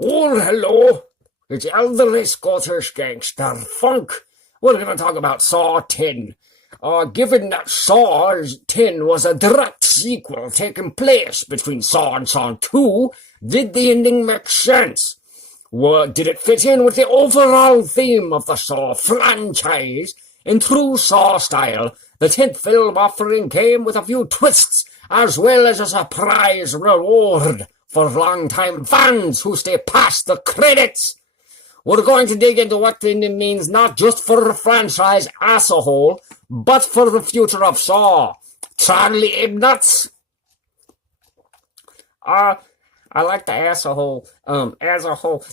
Oh, hello. It's elderly Scottish gangster Funk. We're going to talk about Saw 10. Given that Saw 10 was a direct sequel taking place between Saw and Saw 2, did the ending make sense? Did it fit in with the overall theme of the Saw franchise? In true Saw style, the 10th film offering came with a few twists, as well as a surprise reward for long-time fans who stay past the credits. We're going to dig into what the ending means not just for the franchise as a whole, but for the future of Saw. Charlie Apenuts. I like the as a whole.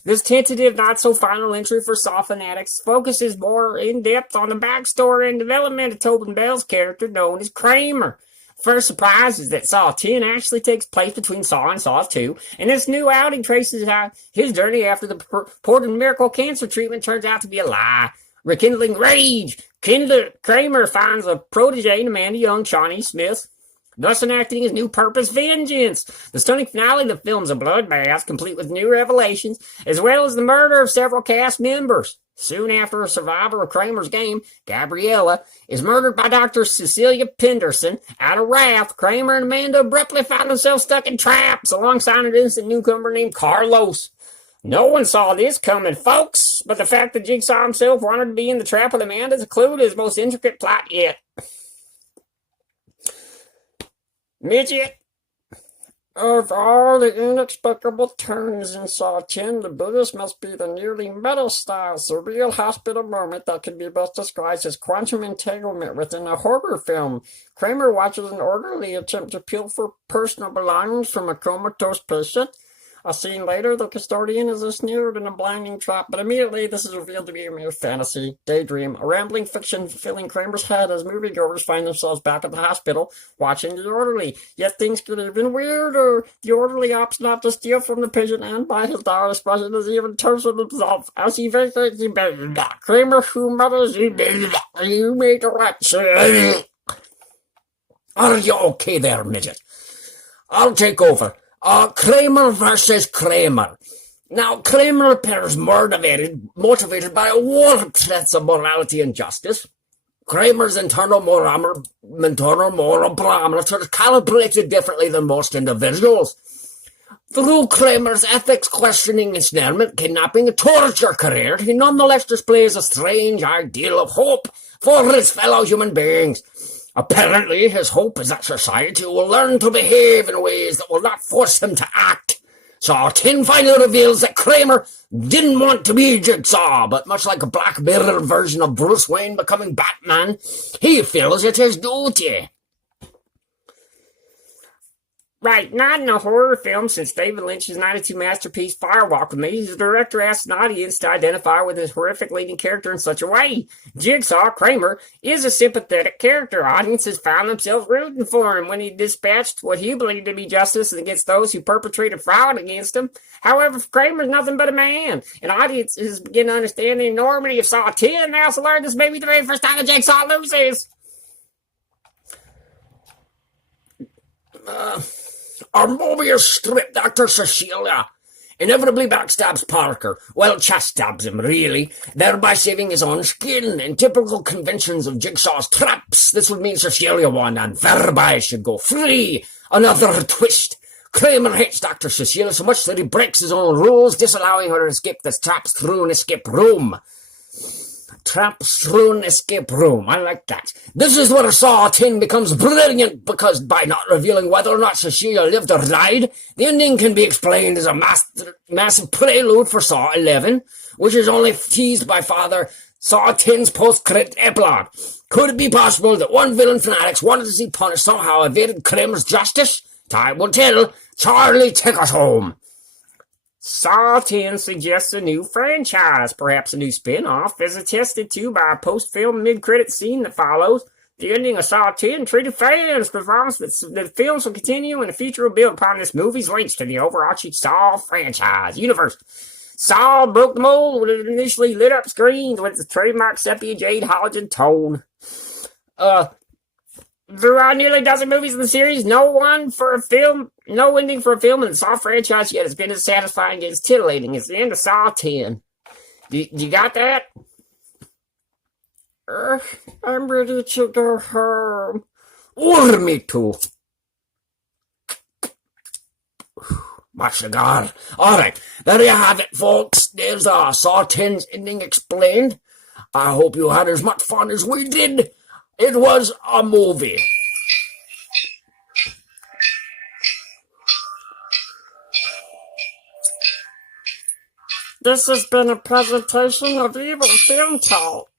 This tentative, not-so-final entry for Saw fanatics focuses more in-depth on the backstory and development of Tobin Bell's character known as Kramer. First surprise is that Saw 10 actually takes place between Saw and Saw 2, and this new outing traces how his journey after the purported miracle cancer treatment turns out to be a lie. Rekindling rage, Kramer finds a protege in Amanda Young, Shawnee Smith, thus enacting his new purpose, vengeance. The stunning finale of the film is a bloodbath, complete with new revelations, as well as the murder of several cast members. Soon after a survivor of Kramer's game, Gabriella, is murdered by Dr. Cecilia Penderson. Out of wrath, Kramer and Amanda abruptly find themselves stuck in traps alongside an innocent newcomer named Carlos. No one saw this coming, folks, but the fact that Jigsaw himself wanted to be in the trap with Amanda is a clue to his most intricate plot yet. Midget. Of all the inexplicable turns in Saw 10, the biggest must be the nearly meta-style, surreal hospital moment that can be best described as quantum entanglement within a horror film. Kramer watches an orderly attempt to peel for personal belongings from a comatose patient. A scene later, the custodian is ensnared in a blinding trap, but immediately this is revealed to be a mere fantasy, daydream, a rambling fiction filling Kramer's head as moviegoers find themselves back at the hospital watching the orderly. Yet things get even weirder. The orderly opts not to steal from the patient and by his dire expression is even terse with himself as he vacates the bed. Kramer, who mutters, "You made the right choice." Are you okay there, Midget? I'll take over. Kramer versus Kramer. Now, Kramer appears motivated by a warped sense of morality and justice. Kramer's internal moral parameters are calibrated differently than most individuals. Through Kramer's ethics questioning ensnarement, kidnapping, and torture career, he nonetheless displays a strange ideal of hope for his fellow human beings. Apparently, his hope is that society will learn to behave in ways that will not force him to act. Saw 10 finally reveals that Kramer didn't want to be Jigsaw, but much like a Black Mirror version of Bruce Wayne becoming Batman, he feels it his duty. Right, not in a horror film since David Lynch's 92 masterpiece Firewalk With Me. The director asked an audience to identify with his horrific leading character in such a way. Jigsaw, Kramer, is a sympathetic character. Audiences found themselves rooting for him when he dispatched what he believed to be justice against those who perpetrated fraud against him. However, Kramer's nothing but a man, and audiences begin to understand the enormity of Saw 10. They also learned this may be the very first time that Jigsaw loses. Our Mobius strip Dr. Cecilia inevitably backstabs Parker. Well, chest stabs him, really, thereby saving his own skin. In typical conventions of Jigsaw's traps, this would mean Cecilia won and Verbi should go free. Another twist. Kramer hates Dr. Cecilia so much that he breaks his own rules, disallowing her to escape the traps-strewn escape room. Trap-strewn escape room. I like that. This is where Saw 10 becomes brilliant, because by not revealing whether or not Cecilia lived or died, the ending can be explained as a massive prelude for Saw 11, which is only teased by Father Saw 10's post-credit epilogue. Could it be possible that one villain fanatics wanted to see punished somehow evaded Kramer's justice? Time will tell. Charlie, take us home. Saw 10 suggests a new franchise, perhaps a new spin-off, as attested to by a post-film mid-credit scene that follows. The ending of Saw 10 treated fans with promise that the films will continue and the future will build upon this movie's links to the overarching Saw franchise universe. Saw broke the mold with an initially lit-up screens with its trademark sepia jade halogen tone. Throughout nearly a dozen movies in the series, no ending for a film in the Saw franchise yet has been as satisfying and as titillating as the end of Saw 10. You got that? I'm ready to go home. Order me too. My cigar. Alright, there you have it, folks. There's Saw 10's ending explained. I hope you had as much fun as we did. It was a movie. This has been a presentation of Evil.Film.Talk.